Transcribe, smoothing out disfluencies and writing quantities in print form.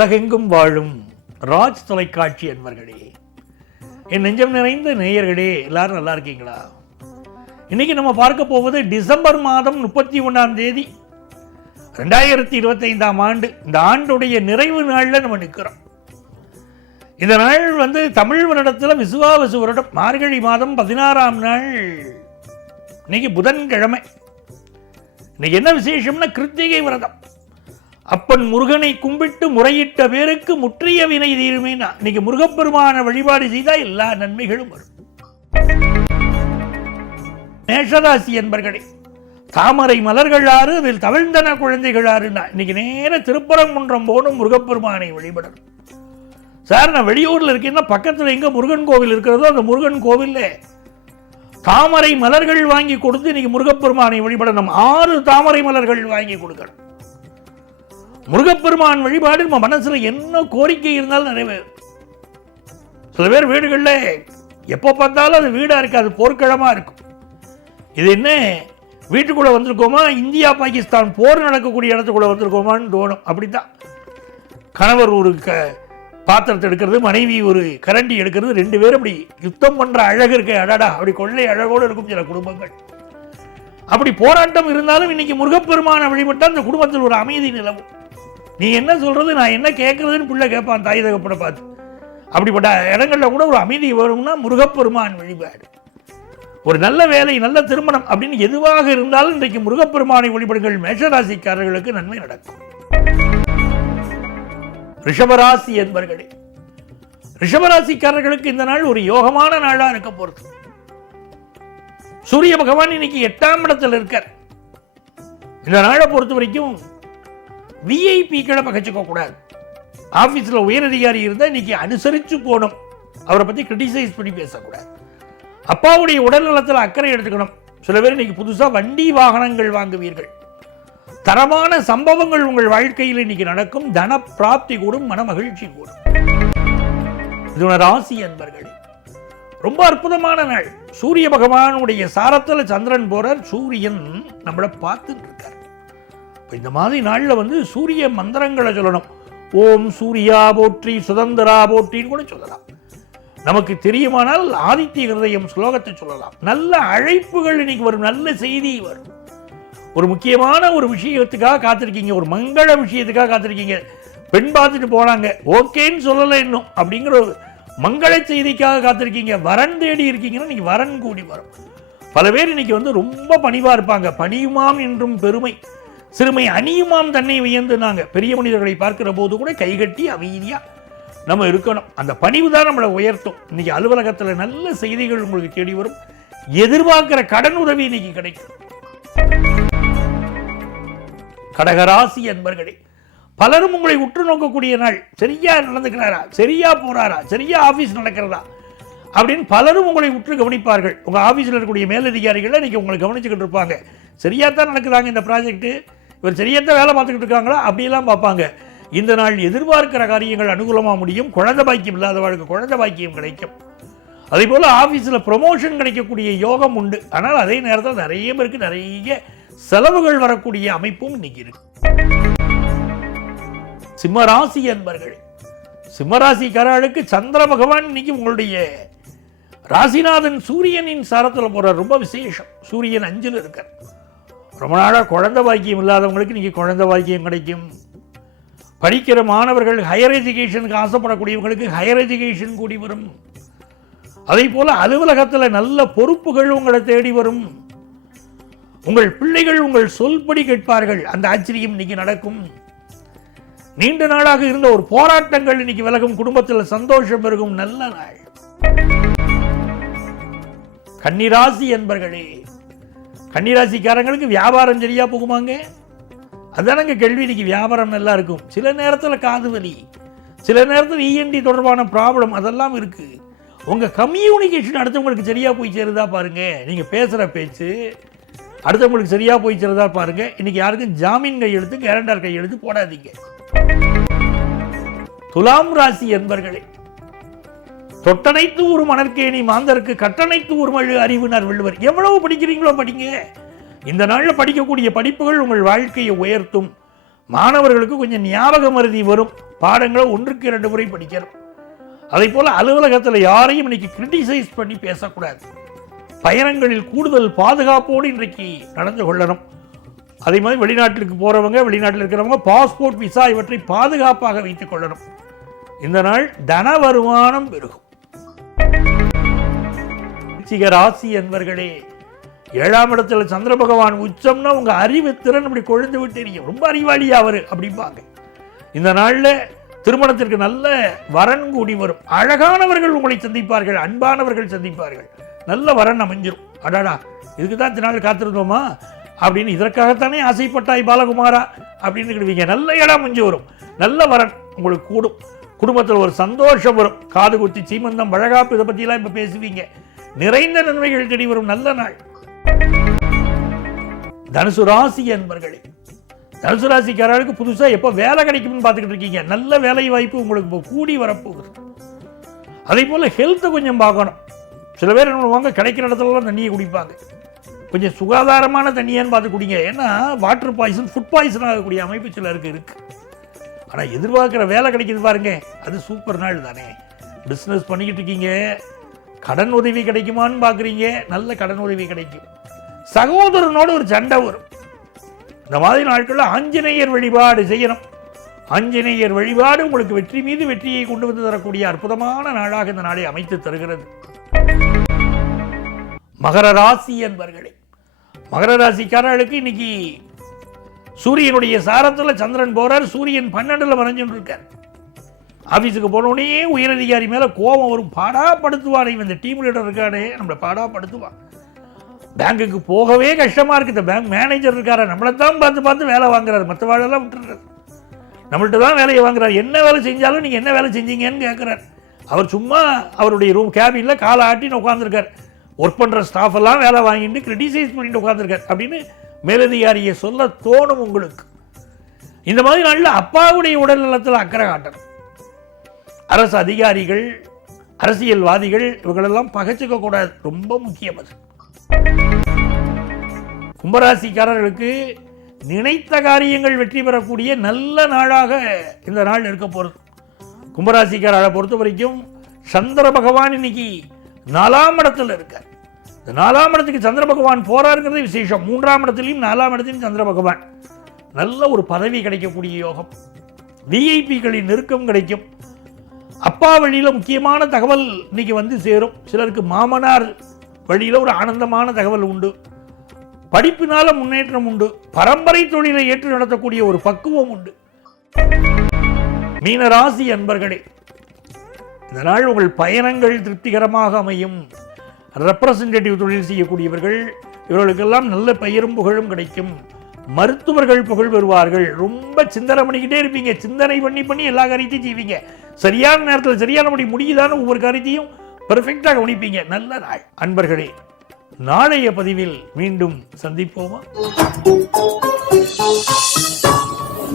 உலகெங்கும் வாழும் ராஜ் தொலைக்காட்சி அன்பர்களே, என் நெஞ்சம் நிறைந்த நேயர்களே, எல்லாரும் நல்லா இருக்கீங்களா? இன்னைக்கு நம்ம பார்க்க போவது டிசம்பர் மாதம் 31ஆம் தேதி 2025ஆம் ஆண்டு. இந்த ஆண்டுடைய நிறைவு நாளில் நம்ம நிற்கிறோம். இந்த நாள் தமிழ் வருடத்தில் விசுவாவசு வருடம் மார்கழி மாதம் 16ஆம் நாள். இன்னைக்கு புதன்கிழமை. இன்னைக்கு என்ன விசேஷம்னா கிருத்திகை விரதம். அப்பன் முருகனை கும்பிட்டு முறையிட்ட பேருக்கு முற்றிய வினை தீருமேனா. இன்னைக்கு முருகப்பெருமான வழிபாடு செய்தால் எல்லா நன்மைகளும் வரும். மேஷராசி என்பர்களே, தாமரை மலர்களாறு அதில் தவிழ்ந்தன குழந்தைகளாருன்னா இன்னைக்கு நேர திருப்பரங்குன்றம் போனும் முருகப்பெருமானை வழிபடணும். சார், நான் வெளியூர்ல இருக்கேன்னா பக்கத்தில் எங்க முருகன் கோவில் இருக்கிறதோ அந்த முருகன் கோவில்ல தாமரை மலர்கள் வாங்கி கொடுத்து இன்னைக்கு முருகப்பெருமானை வழிபடணும். 6 தாமரை மலர்கள் வாங்கி கொடுக்கணும். முருகப்பெருமான் வழிபாடு நம்ம மனசுல என்ன கோரிக்கை இருந்தாலும் நிறைவேறும். சில பேர் வீடுகளில் எப்போ பார்த்தாலும் அது வீடா இருக்காது, போர்க்களமா இருக்கும். இது என்ன வீட்டுக்குள்ள வந்திருக்கோமா, இந்தியா பாகிஸ்தான் போர் நடக்கக்கூடிய இடத்துக்குள்ள வந்திருக்கோமான்னு தோணும். அப்படித்தான் கணவர் ஒரு பாத்திரத்தை எடுக்கிறது, மனைவி ஒரு கரண்டி எடுக்கிறது, 2 பேரும் அப்படி யுத்தம் பண்ற அழகு இருக்கு. அடடா, அப்படி கொள்ளை அழகோடு இருக்கும் சில குடும்பங்கள். அப்படி போராட்டம் இருந்தாலும் இன்னைக்கு முருகப்பெருமான வழிபட்டால் அந்த குடும்பத்தில் ஒரு அமைதி நிலவும். நீ என்ன சொல்றது, நான் என்ன கேட்கறதுன்னு பிள்ளை கேட்பான் தாய் தகப்பனை பார்த்து. அப்படிப்பட்ட இடங்கள்ல கூட ஒரு அமைதி வரும்னா முருகப்பெருமான் வழிபாடு. ஒரு நல்ல வேலை, நல்ல திருமணம் அப்படின்னு எதுவாக இருந்தாலும் இன்றைக்கு முருகப்பெருமானை வழிபடுங்கள். மேஷராசிக்காரர்களுக்கு நன்மை நடக்கும். ரிஷபராசி என்பர்களே, ரிஷபராசிக்காரர்களுக்கு இந்த நாள் ஒரு யோகமான நாளா இருக்க போறது. சூரிய பகவான் இன்னைக்கு 8ஆம் இடத்தில் இருக்கார். இந்த நாளை பொறுத்த வரைக்கும் விஐபிக்களை பகச்சிக்க கூடாது. ஆபீஸ்ல உயரதிகாரி இருந்தா இன்னைக்கு அனுசரிச்சு போகணும். அவரை பத்தி கிரிட்டிசைஸ் பண்ணி பேசக்கூடாது. அப்பாவுடைய உடல் நலத்தில் அக்கறை எடுத்துக்கணும். சில பேர் இன்னைக்கு புதுசா வண்டி வாகனங்கள் வாங்குவீர்கள். தரமான சம்பவங்கள் உங்கள் வாழ்க்கையில் இன்னைக்கு நடக்கும். தன பிராப்தி கூடும், மன மகிழ்ச்சி கூடும். இது ராசி என்பர்களே, ரொம்ப அற்புதமான நாள். சூரிய பகவானுடைய சாரத்தில் சந்திரன் போறார். சூரியன் நம்மளை பார்த்துட்டு இருக்கார். இந்த மாதிரி நாளில் சூரிய மந்திரங்களை சொல்லணும். ஓம் சூர்யா போற்றி, சுதந்திரா போற்றின்னு கூட சொல்லலாம். நமக்கு தெரியுமானால் ஆதித்ய ஹிருதயம் ஸ்லோகத்தை சொல்லலாம். நல்ல அழைப்புகள் இன்னைக்கு வரும், நல்ல செய்தி வரும். ஒரு முக்கியமான ஒரு விஷயத்துக்காக காத்திருக்கீங்க, ஒரு மங்கள விஷயத்துக்காக காத்திருக்கீங்க. பெண் பார்த்துட்டு போனாங்க, ஓகேன்னு சொல்லலை இன்னும், அப்படிங்கிற ஒரு மங்கள செய்திக்காக காத்திருக்கீங்க. வரன் தேடி இருக்கீங்கன்னா இன்னைக்கு வரன் கூடி வரும். பல பேர் இன்னைக்கு ரொம்ப பணிவா இருப்பாங்க. பணியுமாம் என்றும் பெருமை, சிறுமை அணியுமாம் தன்னை வியந்துனாங்க. பெரிய மனிதர்களை பார்க்கிற போது கூட கைகட்டி அமைதியா நம்ம இருக்கணும். அந்த பணிவு தான் நம்மளை உயர்த்தும். இன்னைக்கு அலுவலகத்தில் நல்ல செய்திகள் உங்களுக்கு தேடி வரும். எதிர்பார்க்கிற கடன் உதவி இன்னைக்கு கிடைக்கும். கடகராசி என்பர்களே, பலரும் உங்களை உற்று நோக்கக்கூடிய நாள். சரியா நடந்துக்கிறாரா, சரியா போறாரா, சரியா ஆபீஸ் நடக்கிறதா அப்படின்னு பலரும் உங்களை உற்று கவனிப்பார்கள். உங்க ஆபீஸில் இருக்கக்கூடிய மேலதிகாரிகள் இன்னைக்கு உங்களை கவனிச்சுக்கிட்டு இருப்பாங்க. சரியா தான் நடக்குதாங்க இந்த ப்ராஜெக்ட், இவர் சரியாத்தான் வேலை பார்த்துக்கிட்டு இருக்காங்களா அப்படியெல்லாம் பார்ப்பாங்க. இந்த நாள் எதிர்பார்க்கிற காரியங்கள் அனுகூலமாக முடியும். குழந்தை பாக்கியம் இல்லாதவர்களுக்கு குழந்தை பாக்கியம் கிடைக்கும். அதே போல ஆபீஸில் ப்ரொமோஷன் கிடைக்கக்கூடிய யோகம் உண்டு. ஆனால் அதே நேரத்தில் நிறைய பேருக்கு நிறைய செலவுகள் வரக்கூடிய அமைப்பும் இன்னைக்கு இருக்கு. சிம்மராசி என்பர்கள், சிம்மராசிக்காரர்களுக்கு சந்திர பகவான் இன்னைக்கு உங்களுடைய ராசிநாதன் சூரியனின் சாரத்தில் போற ரொம்ப விசேஷம். சூரியன் 5ல் இருக்கார். ரொம்ப நாளாக குழந்தை பாக்கியம் இல்லாதவங்களுக்கு இன்னைக்கு குழந்தை பாக்கியம் கிடைக்கும். படிக்கிற மாணவர்கள், ஹையர் எஜுகேஷனுக்கு ஆசைப்படக்கூடியவங்களுக்கு ஹையர் எஜுகேஷன் கூடி வரும். அதே போல அலுவலகத்தில் நல்ல பொறுப்புகள் உங்களை தேடி வரும். உங்கள் பிள்ளைகள் உங்கள் சொல்படி கேட்பார்கள். அந்த ஆச்சரியம் இன்னைக்கு நடக்கும். நீண்ட நாளாக இருந்த ஒரு போராட்டங்கள் இன்னைக்கு விலகும். குடும்பத்தில் சந்தோஷம் பெருகும். நல்ல நாள். கன்னிராசி என்பர்களே, கன்னிராசிக்காரங்களுக்கு வியாபாரம் சரியா போகுமாங்க? அதுதானங்க கேள்வி. இன்னைக்கு வியாபாரம் நல்லா இருக்கும். சில நேரத்தில் காது வலி, சில நேரத்தில் இஎன்டி தொடர்பான ப்ராப்ளம் அதெல்லாம் இருக்கு. உங்க கம்யூனிகேஷன் அடுத்தவங்களுக்கு சரியா போய் சேருதா பாருங்க. நீங்க பேசுற பேச்சு அடுத்தவங்களுக்கு சரியா போய் சேருதா பாருங்க. இன்னைக்கு யாருக்கும் ஜாமீன் கையெழுத்து, கேரண்டர் கையெழுத்து போடாதீங்க. துலாம் ராசி என்பர்களே, தொட்டனைத்து ஒரு மணற்கேணி மாந்தருக்கு கட்டணைத்து ஒரு மழு அறிவுனார் வள்ளுவர். எவ்வளவு படிக்கிறீங்களோ படிங்க. இந்த நாளில் படிக்கக்கூடிய படிப்புகள் உங்கள் வாழ்க்கையை உயர்த்தும். மாணவர்களுக்கு கொஞ்சம் ஞாபக மருதி வரும், பாடங்களை 1க்கு 2 முறை படிக்கணும். அதே போல் அலுவலகத்தில் யாரையும் இன்னைக்கு கிரிட்டிசைஸ் பண்ணி பேசக்கூடாது. பயணங்களில் கூடுதல் பாதுகாப்போடு இன்றைக்கு நடந்து கொள்ளணும். அதே மாதிரி வெளிநாட்டிற்கு போகிறவங்க, வெளிநாட்டில் இருக்கிறவங்க பாஸ்போர்ட், விசா இவற்றை பாதுகாப்பாக வைத்துக் கொள்ளணும். இந்த நாள் தன வருமானம் பெருகும். ராசி என்பர்களே, 7ஆம் இடத்துல சந்திர பகவான் உச்சம்னா உங்க அறிவு திறன் அப்படி கொழுந்து விட்டு தெரியும். ரொம்ப அறிவாளியா அவரு அப்படிம்பாங்க. இந்த நாளில் திருமணத்திற்கு நல்ல வரன் கூடி வரும். அழகானவர்கள் உங்களை சந்திப்பார்கள், அன்பானவர்கள் சந்திப்பார்கள். நல்ல வரன் அமைஞ்சிரும். அடாடா, இதுக்கு தான் இந்த நாள் காத்திருந்தோமா அப்படின்னு, இதற்காகத்தானே ஆசைப்பட்டாய் பாலகுமாரா அப்படின்னு கிடுவீங்க. நல்ல இடம் அமைஞ்சு வரும், நல்ல வரன் உங்களுக்கு கூடும். குடும்பத்தில் ஒரு சந்தோஷம் வரும். காது குத்தி, சீமந்தம், வழகாப்பு இதை பற்றிலாம் இப்போ பேசுவீங்க. நிறைந்த நன்மைகள் தேடி வரும் நல்ல நாள். தனுசு ராசி என்பர்களே, தனுசு ராசிக்காரர்களுக்கு புதுசாக எப்போ வேலை கிடைக்கும்னு பார்த்துக்கிட்டு இருக்கீங்க. நல்ல வேலை வாய்ப்பு உங்களுக்கு இப்போ கூடி வரப்போகுது. அதே போல் ஹெல்த்தை கொஞ்சம் பார்க்கணும். சில பேர் என்ன பண்ணுவாங்க, கிடைக்கிற இடத்துலலாம் தண்ணியை குடிப்பாங்க. கொஞ்சம் சுகாதாரமான தண்ணியான்னு பார்த்து குடிங்க. ஏன்னா வாட்டர் பாய்சன், ஃபுட் பாய்சன் ஆகக்கூடிய அமைப்பு சிலருக்கு இருக்கு. ஆனால் எதிர்பார்க்குற வேலை கிடைக்கிது பாருங்க, அது சூப்பர் நாள் தானே. பிஸ்னஸ் பண்ணிக்கிட்டு இருக்கீங்க, கடன் உதவி கிடைக்குமான்னு பார்க்குறீங்க, நல்ல கடன் உதவி கிடைக்கும். சகோதரனோடு ஒரு சண்டை வரும். இந்த மாதிரி நாட்களில் ஆஞ்சநேயர் வழிபாடு செய்யணும். ஆஞ்சநேயர் வழிபாடு உங்களுக்கு வெற்றி மீது வெற்றியை கொண்டு வந்து தரக்கூடிய அற்புதமான நாளாக இந்த நாளை அமைத்து தருகிறது. மகர ராசி என்பர்களே, மகர ராசிக்காரர்களுக்கு இன்னைக்கு சூரியனுடைய சாரத்தில் சந்திரன் போறார். சூரியன் 12ல் மறைஞ்சுட்டு இருக்கார். ஆஃபீஸுக்கு போனோடனே உயரதிகாரி மேலே கோபம் வரும். பாடாப்படுத்துவார். இவன் இந்த டீம் லீடர் இருக்கானே நம்மளை பாடாப்படுத்துவான். பேங்குக்கு போகவே கஷ்டமாக இருக்குது. இந்த பேங்க் மேனேஜர் இருக்கார, நம்மளை தான் பார்த்து பார்த்து வேலை வாங்குறாரு, மற்ற வேலையெல்லாம் விட்டுறாரு. நம்மள்ட்ட தான் வேலையை வாங்குறாரு. என்ன வேலை செஞ்சாலும் நீங்கள் என்ன வேலை செஞ்சீங்கன்னு கேட்குறாரு. அவர் சும்மா அவருடைய ரூம் கேபினில் காலை ஆட்டின்னு உட்காந்துருக்கார். ஒர்க் பண்ணுற ஸ்டாஃப் எல்லாம் வேலை வாங்கிட்டு கிரிட்டிசைஸ் பண்ணிட்டு உட்காந்துருக்கார் அப்படின்னு மேலதிகாரியை சொல்ல தோணும் உங்களுக்கு. இந்த மாதிரி நாளில் அப்பாவுடைய உடல் நலத்தில் அக்கறை காட்டணும். அரசு அதிகாரிகள், அரசியல்வாதிகள் இவங்களெல்லாம் பகைச்சிக்க கூடாது, ரொம்ப முக்கியம் அது. கும்பராசிக்காரர்களுக்கு நினைத்த காரியங்கள் வெற்றி பெறக்கூடிய நல்ல நாளாக இந்த நாள் இருக்க போகிறது. கும்பராசிக்காரரை பொறுத்த வரைக்கும் சந்திர பகவான் இன்னைக்கு 4ஆம் இடத்துல இருக்கார். இந்த 4ஆம் இடத்துக்கு சந்திர பகவான் போறாருங்கிறது விசேஷம். 3ஆம் இடத்துலையும் 4ஆம் இடத்திலும் சந்திர பகவான். நல்ல ஒரு பதவி கிடைக்கக்கூடிய யோகம், விஐபிகளின் நெருக்கம் கிடைக்கும். அப்பா வழியில் முக்கியமான தகவல் இன்னைக்கு வந்து சேரும். சிலருக்கு மாமனார் வழியில் ஒரு ஆனந்தமான தகவல் உண்டு. படிப்பினால முன்னேற்றம் உண்டு. பரம்பரை தொழிலை ஏற்று நடத்தக்கூடிய ஒரு பக்குவம் உண்டு. மீனராசி அன்பர்களே, இந்த நாள் உங்கள் பயணங்கள் திருப்திகரமாக அமையும். ரெப்ரசன்டேட்டிவ் தொழில் செய்யக்கூடியவர்கள் இவர்களுக்கெல்லாம் நல்ல பெயரும் புகழும் கிடைக்கும். மருத்துவர்கள் புகழ் பெறுவார்கள். ரொம்ப சிந்தனை பண்ணிக்கிட்டே இருப்பீங்க. சிந்தனை பண்ணி எல்லா காரியத்தையும் செய்வீங்க. சரியான நேரத்தில் சரியானபடி முடியுதான்னு ஒவ்வொரு காரியத்தையும் பெர்ஃபெக்டாக கவனிப்பீங்க. நல்ல நாள் அன்பர்களே. நாளைய பதிவில் மீண்டும் சந்திப்போமா?